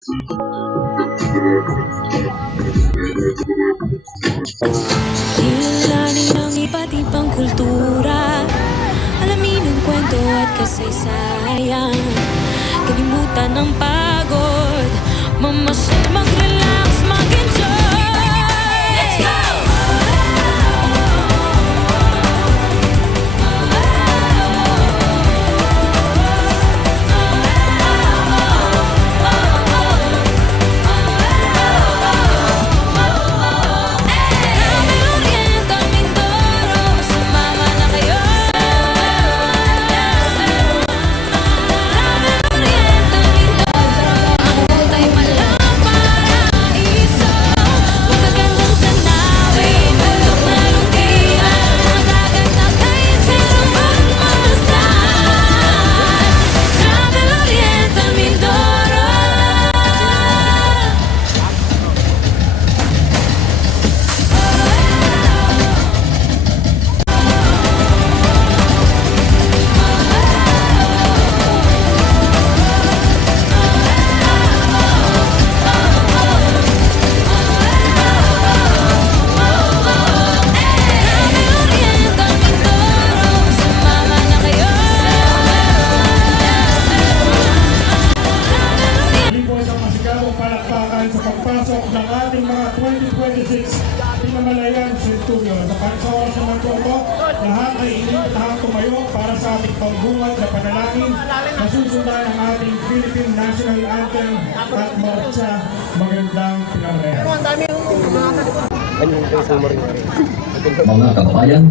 Kilalanin ang iba't ibang kultura, alamin ang kwento at kasaysayan, kalimutan ang pagod, mamasyal, mag-relax, mag-enjoy. Let's go! Pagpasok ng ating mga 2026 Pinamalayan Centurion. Sa oras naman po ito, lahat ay inibitahan tumayo para sa ating pagbungad na panalangin na susundan ng ating Philippine National Anthem at Marcha Magandang Pinamalayan. Mga kababayan,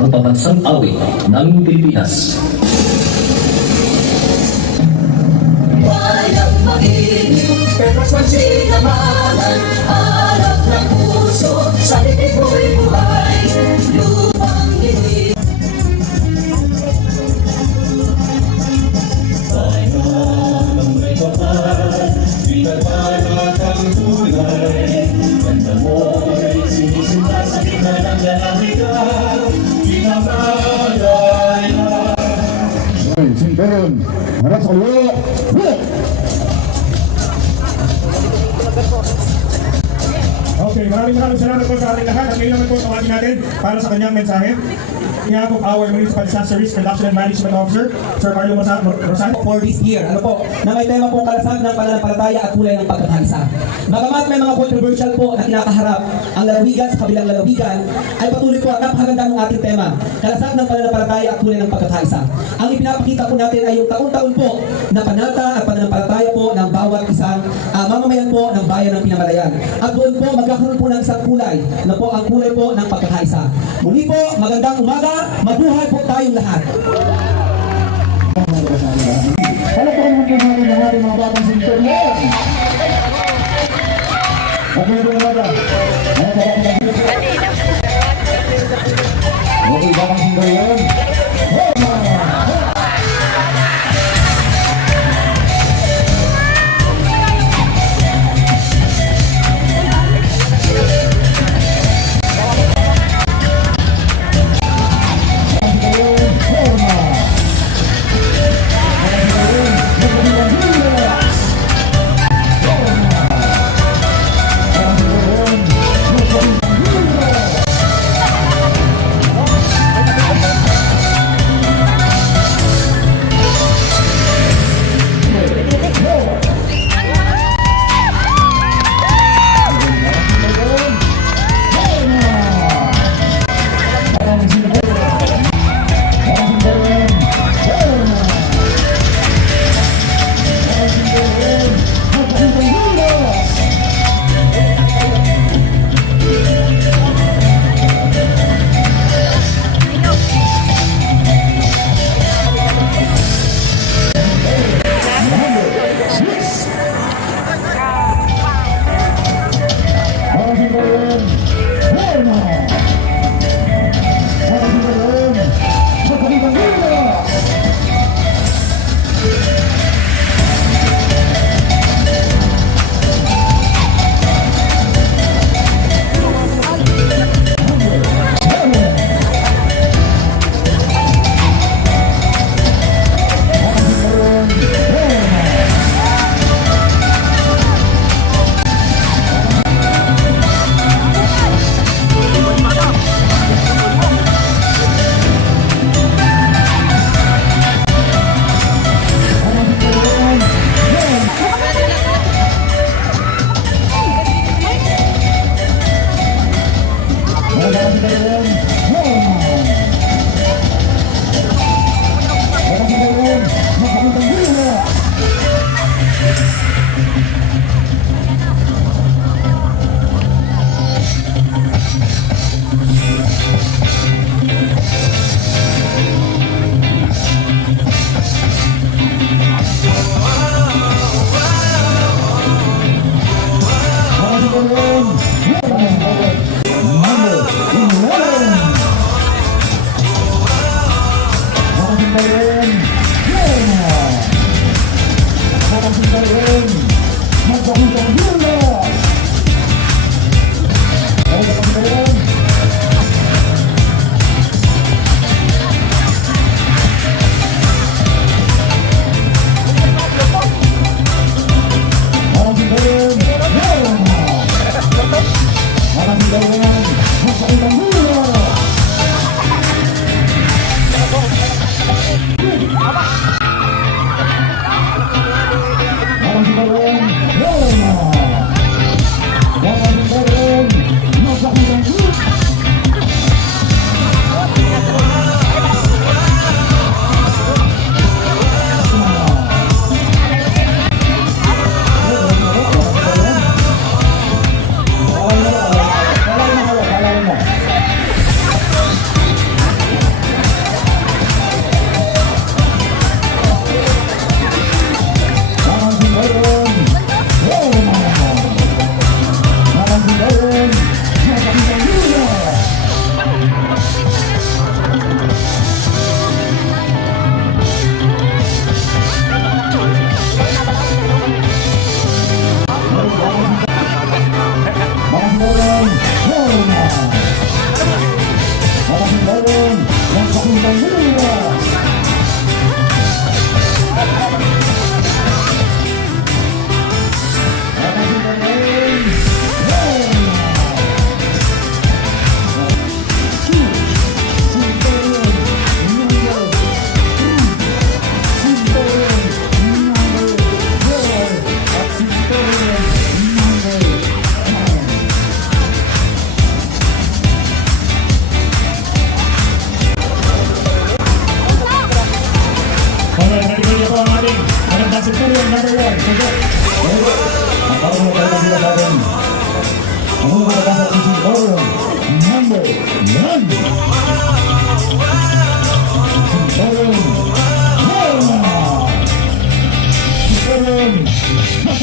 ang pambansang awit ng Pilipinas. Walang magiging pero sinamalan, harap ng puso, sa litig mo'y buhay, lupang hindi. Tayo ang may kapal, pinagpalat ang tulay, ganda mo'y sinisinta sa gitna ng lalamigan, pinamalay na. Centurion, harap sa ulo! Okay, maraming salamat po sa ating lahat. Ang ngayon naman po tawagin natin para sa kanyang mensahe. On behalf of our Municipal Disaster Risk Reduction and Management Officer, Sir Carlo Rosan. For this year, na may tema pong kalasag ng pananampalataya at kulay ng pagkakaisa. Bagamat may mga controversial po na kinakaharap ang lalawigan sa kabilang lalawigan, ay patuloy po ang napakaganda ng ating tema, kalasag ng pananampalataya at kulay ng pagkakaisa. Ang ipinapakita po natin ay yung taon-taon po na panata at pananampalataya po ng bawat isang mamamayan po ng bayan ng Pinamalayan. At doon po magkakaroon po ng isang kulay, na po ang kulay po ng pagkakaisa. Muli po, magandang umaga. Mabuhay po tayong lahat. Palakpakan mo po natin ang ating mga batang Centurion. Magandang umaga. Okay, batang Centurion.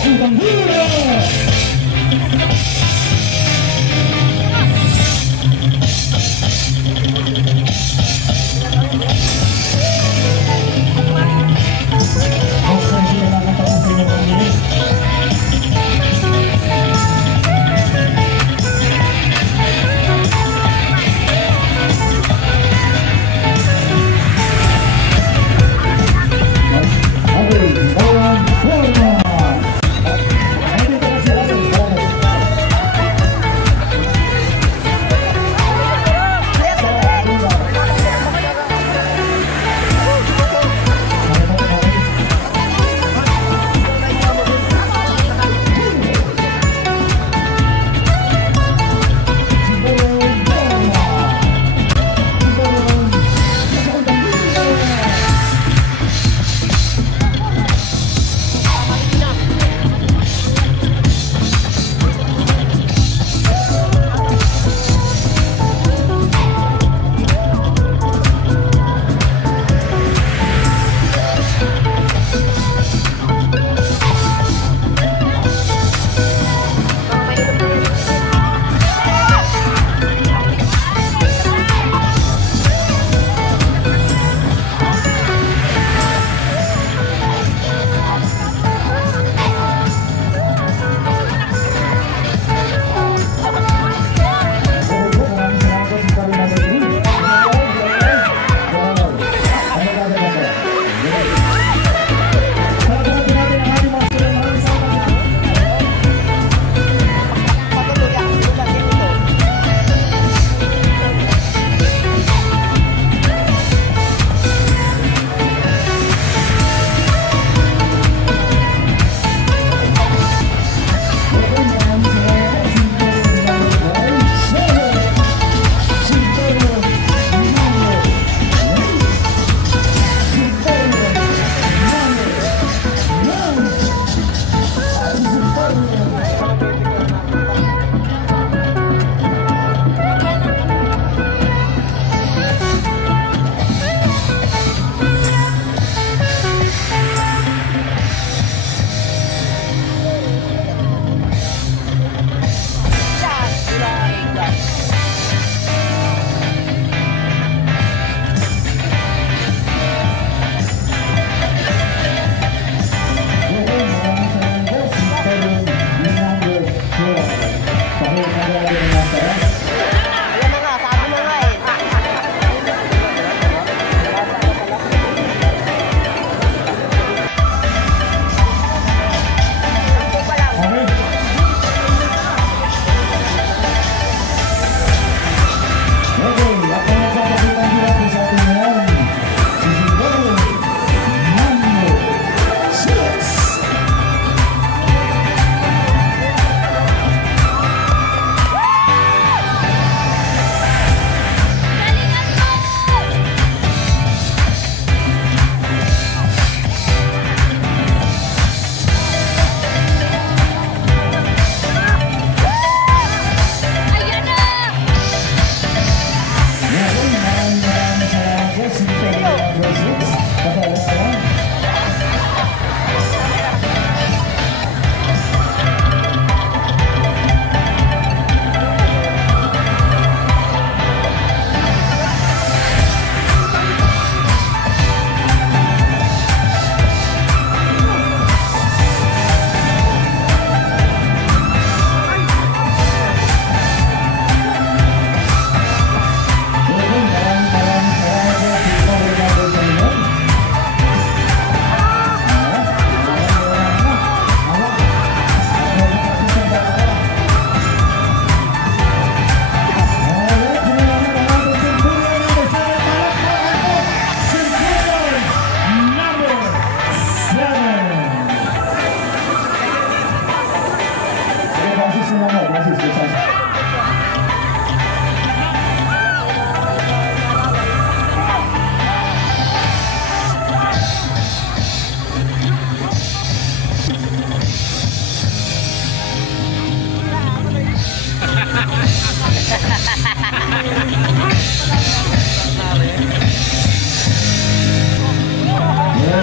Sultan Hula! Basta hindi na nakatapos sa inyong pamilya.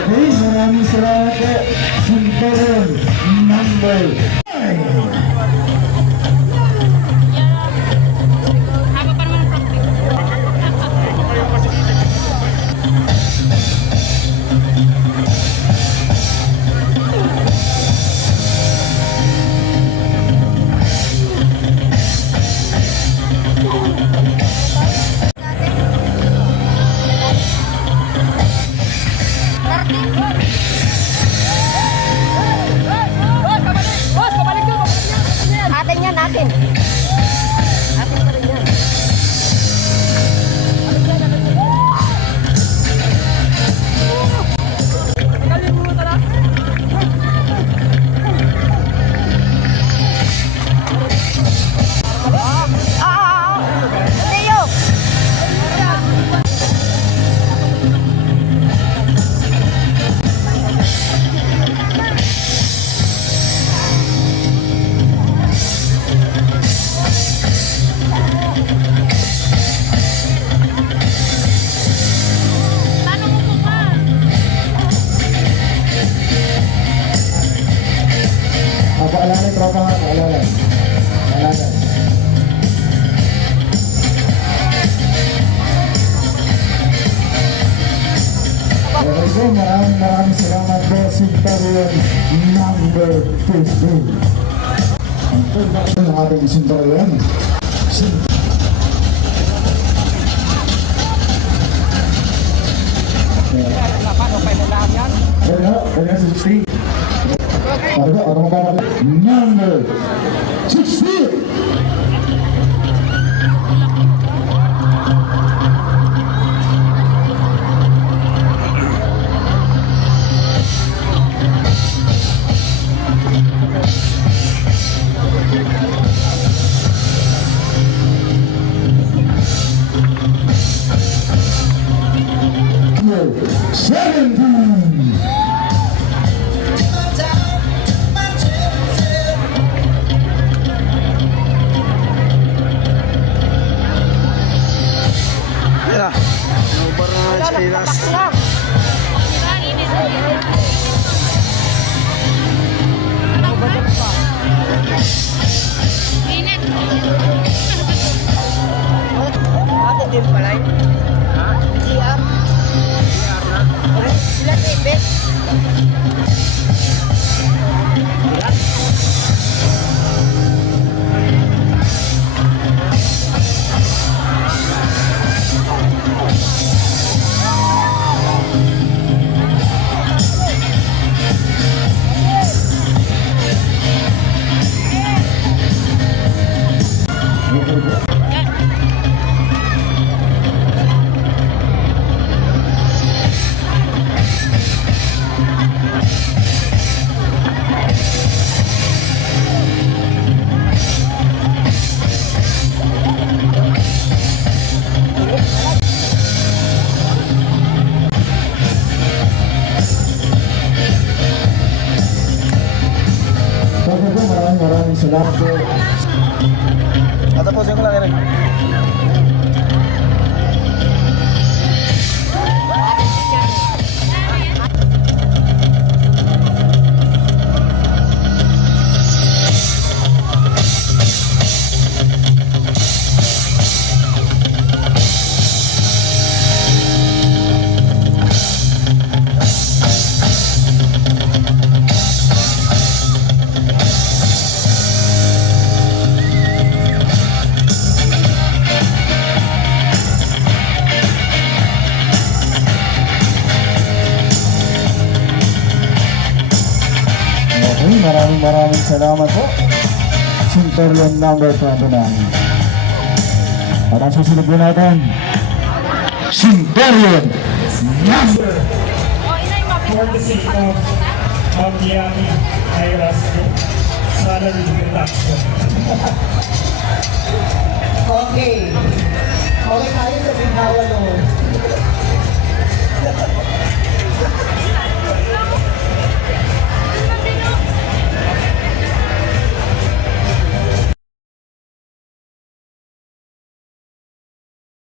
Okay, maraming salamat po. Suntoron number number 9. Atin yan, atin. Atin pa rin yan. Leo! Paalala yung tropa nga, paalala. Paalala. Okay po, maraming salamat po si Tarian number 15. Ang production ng ating Sintarian. Kaya 60. Ano magkakalit? Number 60! Number 17! Atin din pala yun. GR. Sila tibet. Maraming salamat po. Tapusin ko lang rin. Maraming salamat po. Sintarian number 29. At ang susunod po natin, Sintarian number for the sake of Yami Iras salary reduction. Okay. Okay tayo sa binawa doon.